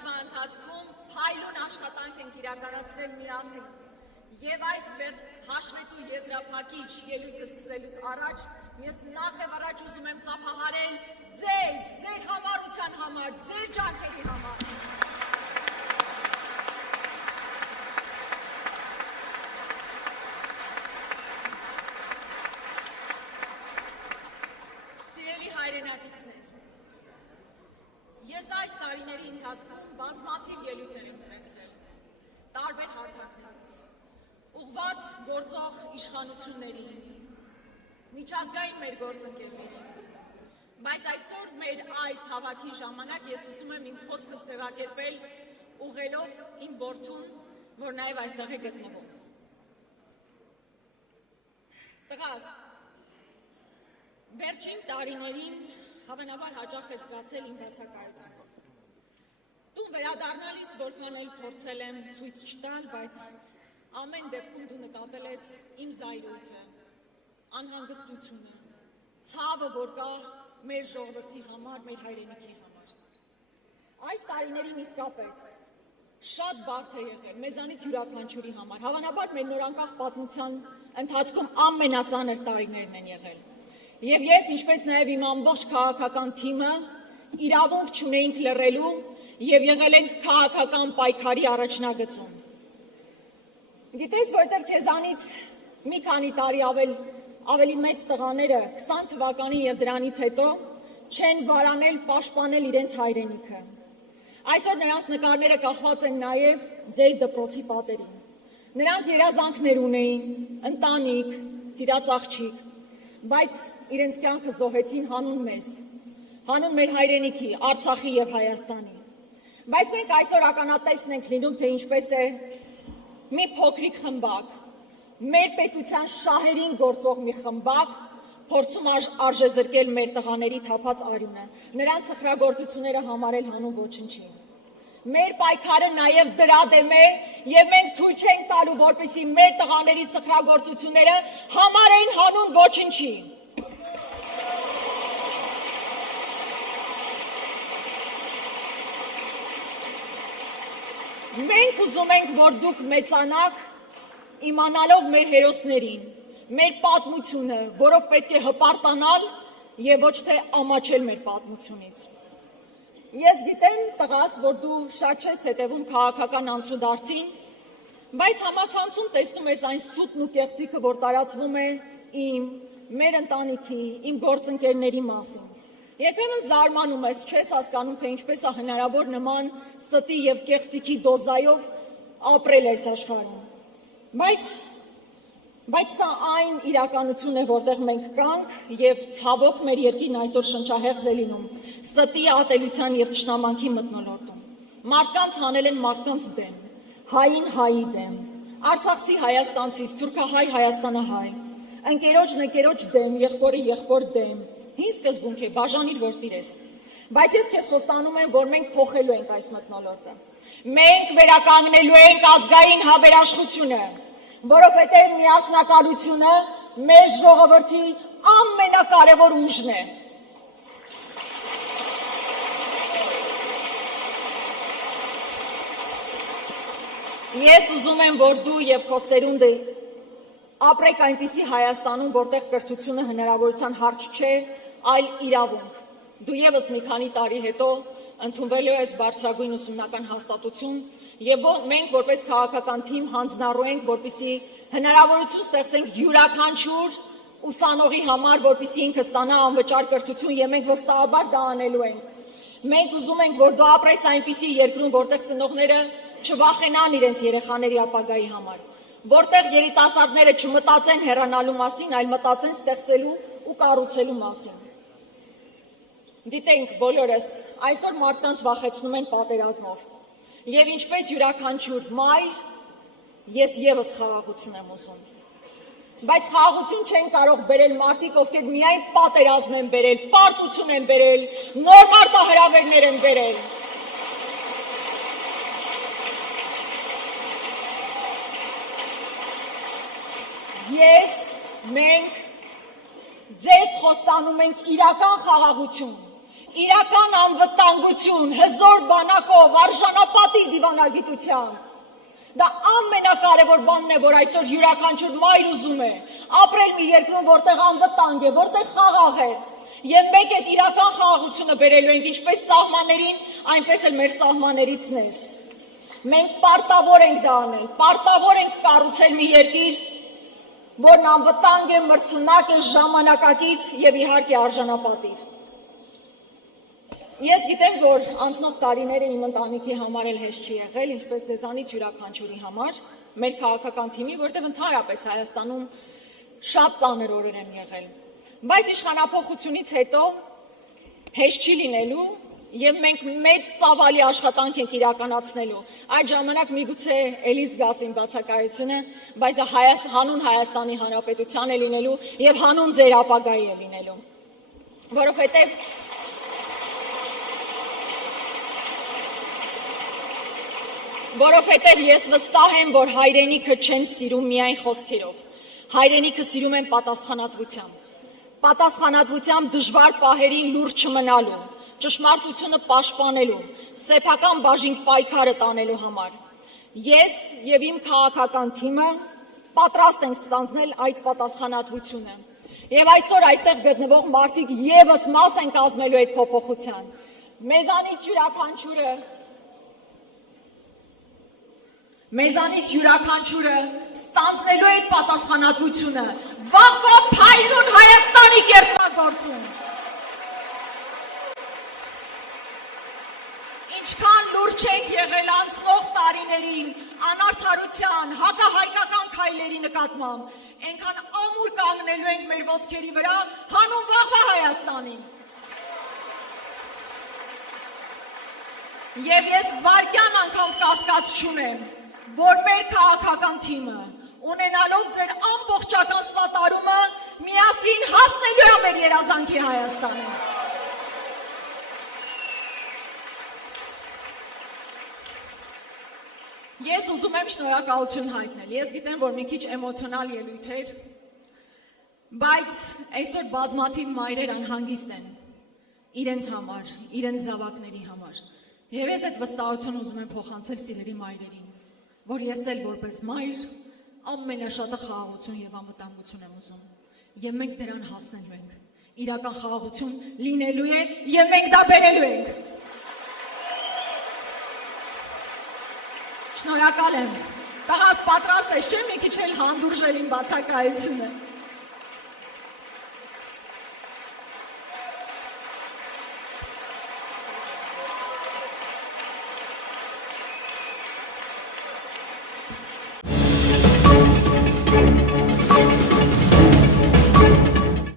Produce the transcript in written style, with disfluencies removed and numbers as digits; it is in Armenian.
տարծվա ընթացքում փայլուն աշխատանք ենք իրականացրել միասին։ Եվ այս հաշվետու եզրափակիչ ելույթը սկսելուց առաջ ես նախ եւ առաջ ուզում եմ ծափահարել ձեզ, ձեր համառության համար, ձեր ջանքերի համար։ Սիրելի հայրենակիցներ, ես այս տարիների ընթացքում բազմաթիվ ելույթներ եմ ունեցել, տարբեր հարթակներից, ուղղված գործող իշխանություններին, միջազգային մեր գործընկերներին, բայց այսօր մեր այս հավաքի ժամանակ ես ուզում եմ իմ խոսքս ձևակերպել ուղղելով իմ որդուն, որ նաև այստեղ է գտնվում։ Տղաս, վերջին տարիներին հավանաբար հաճախ ես զգացել իմ բացակայությունը։ Տուն վերադառնալիս որքան էլ փորձել եմ ցույց չտալ, բայց ամեն դեպքում դու նկատել ես իմ զայրույթը, անհանգստությունը, ցավը, որ կա մեր ժողովրդի համար, մեր հայրենիքի համար։ Այս տարիներին իսկապես շատ բարդ է եղել մեզանից յուրաքանչյուրի համար, հավանաբար մեր նորանկախ պատմության ընթացքում ամենածանր տարիներն են եղել։ Եվ ես, ինչպես նաև իմ ամբողջ քաղաքական թիմը, իրավունք չունեինք լռելու եւ եղել ենք քաղաքական պայքարի առաջնագծում։ Գիտես, որտեղ քեզանից մի քանի տարի ավելի մեծ տղաները 20 թվականին եւ դրանից հետո չեն վարանել պաշտպանել իրենց հայրենիքը։ Այսօր նրանց նկարները կախված են նաև ձեր դպրոցի պատերին։ Նրանք երազանքներ ունեին, ընտանիք, սիրած աղջիկ, բայց իրենց կյանքը զոհեցին հանուն մեզ, հանուն մեր հայրենիքի, Արցախի եւ Հայաստանի։ Բայց մենք այսօր ականատեսն ենք լինում, թե ինչպես է մի փոքրիկ խմբակ, մեր պետության շահերին գործող մի խմբակ փորձում արժեզրկել մեր տղաների թափած արյունը, նրանց սխրագործությունները համարել հանուն ոչնչի։ Մեր պայքարը նաև դրա դեմ է եւ մենք թույլ չենք տալու, որպեսզի մեր տղաների սխրագործությունները համարեն հանուն ոչնչի։ Մենք ուզում ենք, որ դուք մեծանաք, իմանալով մեր հերոսներին, մեր պատմությունը, որով պետք է հպարտանալ եւ ոչ թե ամաչել մեր պատմությունից։ Ես գիտեմ, տղաս, որ դու շատ չես հետևում քաղաքական անցուդարձին, բայց համացանցում տեսնում ես այն սուտն ու կեղծիքը, որ տարածվում է մեր ընտանիքի, իմ գործընկերների մասին։ Երբեմն զարմանում ես, չես հասկանում, թե ինչպես է հնարավոր նման ստի եւ կեղծիքի դոզայով ապրել այս աշխարհում։ Բայց սա այն իրականություն է, որտեղ մենք կանք եւ ցավոք մեր երկիրն այսօր շնչահեղձ է լինում ստի ատելության եւ ճշնամանքի մթնոլորտում։ Մարդկանց հանել են մարդկանց դեմ, հային հայի դեմ, արցախցի հայաստանցի, սփյուռքահայ հայաստանահայ, ընկերոջ դեմ, եղբոր դեմ։ Հին սկզբունք է, բաժանիր որ տիրես։ Բայց ես քեզ խոստանում եմ, որ մենք փոխելու ենք այս մթնոլորտը։ Մենք վերականգնելու ենք ազգային հավերաշխությունը, որովհետև միասնակալությունը մեր ժողովրդի ամենակարևոր ուժն է։ Ես ուզում եմ, որ դու եւ քո սերունդը ապրեք այնպիսի Հայաստանում, որտեղ կրթությունը հնարավորության հարց չէ, այլ իրավունք։ Դու եւս մի քանի տարի հետո ընդունվելու ես բարձրագույն ուսումնական հաստատություն եւ մենք որպես քաղաքական թիմ հանձնառու ենք, որպեսզի հնարավորություն ստեղծենք յուրաքանչյուր ուսանողի համար, որպեսզի ինքը ստանա անվճար կրթություն եւ մենք վստահաբար դա անելու ենք։ Մենք ուզում ենք, որ դու ապրես այնպիսի երկրում, որտեղ ծնողները չվախենան իրենց երեխաների ապագայի համար, որտեղ երիտասարդները չմտածեն հեռանալու մասին, այլ մտածեն ստեղծելու ու կառուցելու մասին։ Գիտենք բոլորս, այսօր մարդկանց վախեցնում են պատերազմով։ Եվ ինչպես յուրաքանչյուր մայր, ես եւս խաղաղություն եմ ուզում։ Բայց խաղաղություն չեն կարող բերել մարդիկ, ովքեր միայն պատերազմ են բերել, պարտություն են բերել, նոր մարտահրավերներ են բերել։ Մենք ձեզ խոստանում ենք իրական խաղաղություն, իրական անվտանգություն, հզոր բանակով, արժանապատիվ դիվանագիտության։ Դա ամենակարևոր բանն է, որ այսօր յուրաքանչյուր մայր ուզում է ապրել մի երկրում, որտեղ անվտանգ է, որտեղ խաղաղ է։ Եվ մենք այդ իրական խաղաղությունը բերելու ենք ինչպես սահմաններին, այնպես էլ մեր սահմաններից ներս։ Մենք պարտավոր ենք դա անել, պարտավոր ենք կառուցել մի երկիր, որն անվտանգ է, մրցունակ է, ժամանակակից եւ իհարկե արժանապատիվ։ Ես գիտեմ, որ անցնող տարիները իմ ընտանիքի համար էլ հեշտ չի եղել, ինչպես ձեզանից յուրաքանչյուրի համար, մեր քաղաքական թիմի, որտեղ ընդհանրապես Հայաստանում շատ ծանր օրեր են եղել։ Բայց իշխանափոխությունից հետո հեշտ չի լինելու եւ մենք մեծ ծավալի աշխատանք ենք իրականացնելու։ Այդ ժամանակ միգուցե էլի զգացին բացակայությունը, բայց դա հանուն Հայաստանի Հանրապետության է լինելու եւ հանուն ձեր ապագայի է լինելու։ Որովհետև ես վստահ եմ, որ հայրենիքը չեն սիրում միայն խոսքերով, հայրենիքը սիրում են պատասխանատվությամբ դժվար պահերին լուրջ չմնալու, ճշմարտությունը պաշտպանելու, սեփական բաժին պայքարը տանելու համար։ Ես եւ իմ քաղաքական թիմը պատրաստ ենք ստանձնել այդ պատասխանատվությունը։ Եվ այսօր այստեղ գտնվող մարդիկ եւս մաս են կազմելու այդ փոփոխության։ Մեզանից յուրաքանչյուրը ստանձնելու է այդ պատասխանատվությունը, վաղվա փայլուն Հայաստանի կերպագործում։ Ինչքան լուրջ ենք եղել անցնող տարիներին անարդարության, հակահայկական քայլերի նկատմամբ, այնքան ամուր կանգնելու ենք մեր ոտքերի վրա հանուն վաղվա Հայաստանի։ Եվ ես վարկյան անգամ կասկած չունեմ, որ մեր քաղաքական թիմը, ունենալով ձեր ամբողջական սատարումը, միասին հասնելու է մեր երազանքի Հայաստանին։ Ես ուզում եմ շնորհակալություն հայտնել։ Ես գիտեմ, որ մի քիչ էմոցիոնալ ելույթ էր, բայց այսօր բազմաթիվ մայրեր անհանգիստ են իրենց համար, իրենց զավակների համար։ Եվ ես այդ վստահությունը ուզում եմ փոխանցել սիրելի մայրերին, որ ես էլ որպես մայր ամենաշատը խաղաղություն եւ անվտանգություն եմ ուզում։ Եվ մենք դրան հասնելու ենք։ Իրական խաղաղություն լինելու է եւ մենք դա բերելու ենք։ Շնորհակալ եմ։ Տղաս պատրաստ ես, չէ՞, մի քիչ էլ հանդուրժել իմ բացակայությունը։ Thank you.